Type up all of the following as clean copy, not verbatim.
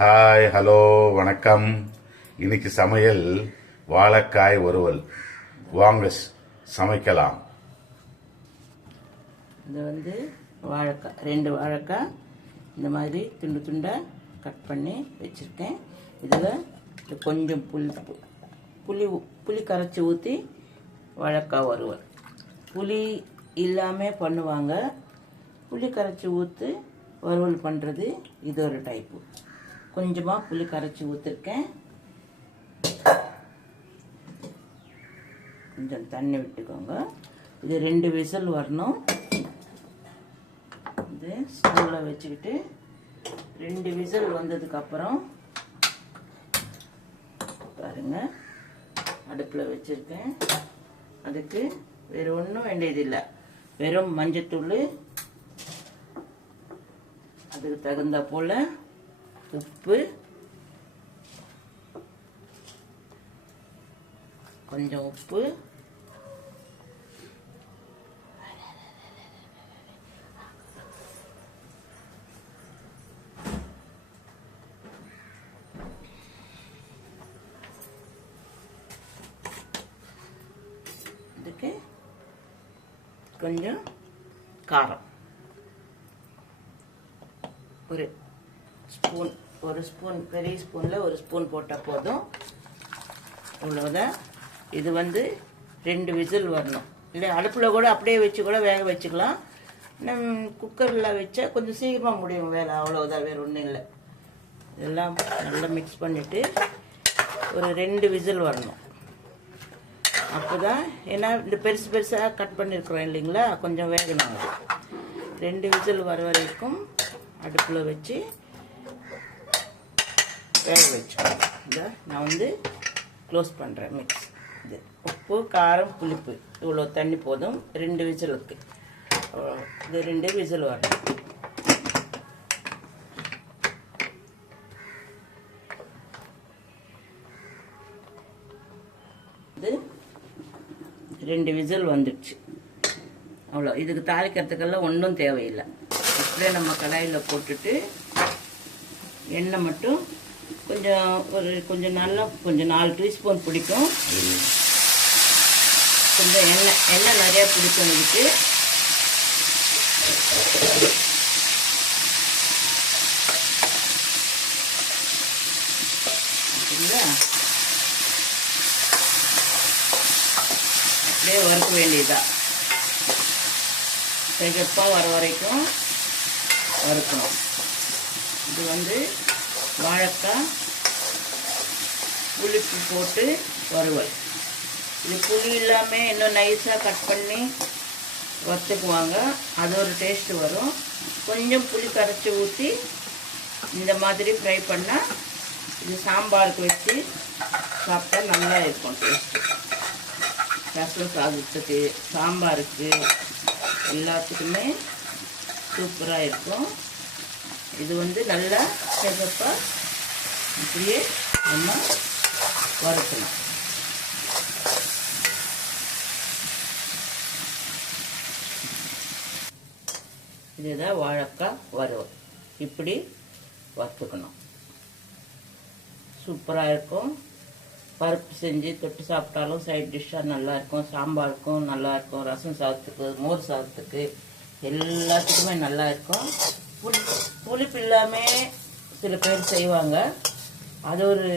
Hi, hello, வணக்கம். இன்னைக்கு சமையல் வாழைக்காய் வறுவல். வாங்க சமைக்கலாம். இது வந்து வாழைக்காய், 2 வாழைக்காய் இந்த மாதிரி துண்டு துண்டாக கட் பண்ணி வச்சுருக்கேன். இதில் கொஞ்சம் புளி கரைச்சி ஊற்றி வாழைக்காய் வறுவல். புளி இல்லாமல் பண்ணுவாங்க. புளி கரைச்சி ஊற்றி வறுவல் பண்ணுறது இது ஒரு டைப்பு. கொஞ்சமாக புளி கரைச்சி ஊற்றிருக்கேன். கொஞ்சம் தண்ணி விட்டுக்கோங்க. இது 2 விசில் வரணும். இது ஸ்டவ்வில் வச்சுக்கிட்டு 2 விசில் வந்ததுக்கப்புறம் பாருங்க, அடுப்பில் வச்சுருக்கேன். அதுக்கு வேறு ஒன்றும் வேண்டியதில்லை. வெறும் மஞ்சத்தூள், அதுக்கு தகுந்த போல் உப்பு, கொஞ்சம் உப்பு, இதுக்கு கொஞ்சம் காரம், ஒரு ஸ்பூன் பெரிய ஸ்பூனில் 1 ஸ்பூன் போட்டால் போதும். இவ்வளோதான். இது வந்து 2 விசில் வரணும். இல்லை அடுப்பில் கூட அப்படியே வச்சு கூட வேக வச்சுக்கலாம். குக்கரில் வச்சா கொஞ்சம் சீக்கிரமாக முடியும் வேலை. அவ்வளோதான், வேறு ஒன்றும் இல்லை. இதெல்லாம் நல்லா மிக்ஸ் பண்ணிவிட்டு ஒரு 2 விசில் வரணும். அப்போ தான், ஏன்னா இந்த பெருசு பெருசாக கட் பண்ணியிருக்கிறோம் இல்லைங்களா, கொஞ்சம் வேகணும். அது 2 விசில் வர வரைக்கும் அடுப்பில் வச்சு வேக வச்சுக்கோங்க. இதை நான் வந்து க்ளோஸ் பண்ணுறேன். மிக்ஸ். இது உப்பு, காரம், புளிப்பு, இவ்வளோ தண்ணி போதும் 2 விசிலுக்கு. இது 2 விசில் வரணும். இது 2 விசில் வந்துடுச்சு. அவ்வளோ. இதுக்கு தாளிக்கிறதுக்கெல்லாம் ஒன்றும் தேவையில்லை. அப்படியே நம்ம கடாயில் போட்டுட்டு எண்ணெய் மட்டும் கொஞ்சம் நல்லா 4 டீஸ்பூன் பிடிக்கும். கொஞ்சம் எண்ணெய் நிறையா பிடிக்கும் இதுக்கு. சரிங்களா? அப்படியே வறுக்க வேண்டியதா. சிகப்பாக வர வரைக்கும் வறுக்கணும். இது வந்து வாழைக்காய் புளிப்பு போட்டு வறுவல். இது புளி இல்லாமல் இன்னும் நைஸாக கட் பண்ணி வறுத்துக்குவாங்க. அது ஒரு டேஸ்ட்டு வரும். கொஞ்சம் புளி கரைச்சி ஊற்றி இந்த மாதிரி ஃப்ரை பண்ணால் இது சாம்பாருக்கு வச்சு சாப்பிட்டா நல்லா இருக்கும். டேஸ்ட்டு ரசம் சாதத்துக்கு, சாம்பாருக்கு, எல்லாத்துக்குமே சூப்பராக இருக்கும். இது வந்து நல்லா சிகப்பாக இப்படியே நம்ம வறுக்கணும். இதுதான் வாழைக்காய் வறுவல். இப்படி வறுத்துக்கணும். சூப்பராக இருக்கும். பருப்பு செஞ்சு தொட்டு சாப்பிட்டாலும் சைட் டிஷ்ஷாக நல்லாயிருக்கும். சாம்பாருக்கும் நல்லாயிருக்கும். ரசம் சாதத்துக்கு, மோர் சாதத்துக்கு, எல்லாத்துக்குமே நல்லா இருக்கும். புளிப்பு இல்லாமல் சில பேர் செய்வாங்க. அது ஒரு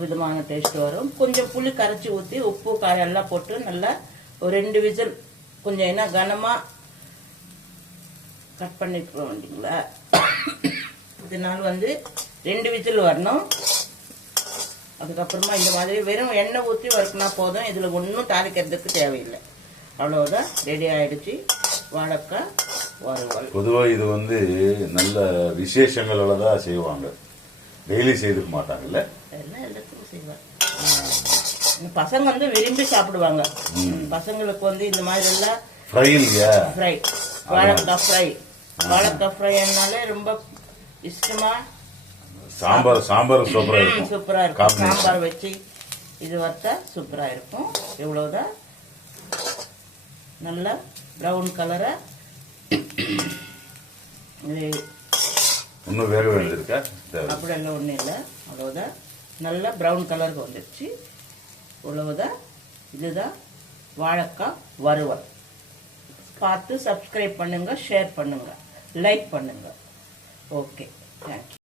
விதமான டேஸ்ட் வரும். கொஞ்சம் புளி கரைச்சி ஊற்றி உப்பு, காரம் எல்லாம் போட்டு நல்லா ஒரு 2 விசில், கொஞ்சம் என்ன கனமாக கட் பண்ணிக்கிறோம் இல்லைங்களா, இதனால் வந்து 2 விசில் வரணும். அதுக்கப்புறமா இந்த மாதிரி வெறும் எண்ணெய் ஊற்றி வறுக்கினா போதும். இதில் ஒன்றும் தாளிக்கிறதுக்கு தேவையில்லை. அவ்வளோதான், ரெடி ஆகிடுச்சு வாழைக்காய் வறுவல். பொதுவாக இது வந்து நல்ல விசேஷங்களோட தான் செய்வாங்க. டெய்லி செய்துக்க மாட்டாங்கல்ல. எல்லாம் எல்லாத்துக்கும் செய்வாங்க. பசங்க வந்து விரும்பி சாப்பிடுவாங்க. பசங்களுக்கு வந்து இந்த மாதிரி எல்லாம் ஃப்ரை, வாழைக்காய் ஃப்ரை. வாழைக்காய் ஃப்ரைனாலே ரொம்ப இஷ்டமா. சாம்பார் சூப்பராக இருக்கும். சாம்பார் வச்சு இது வறுத்தா சூப்பராக இருக்கும். இவ்வளோதான். நல்லா ப்ரௌன் கலரை இன்னும் வேக வேண்டியிருக்கா? தேவை. அப்படியெல்லாம் ஒன்றும் இல்லை. அவ்வளோதான். நல்லா ப்ரௌன் கலருக்கு வந்துடுச்சு. அவ்வளவுதான். இதுதான் வாழைக்காய் வறுவல். பார்த்து சப்ஸ்கிரைப் பண்ணுங்க, ஷேர் பண்ணுங்க, லைக் பண்ணுங்க. Okay, thank you.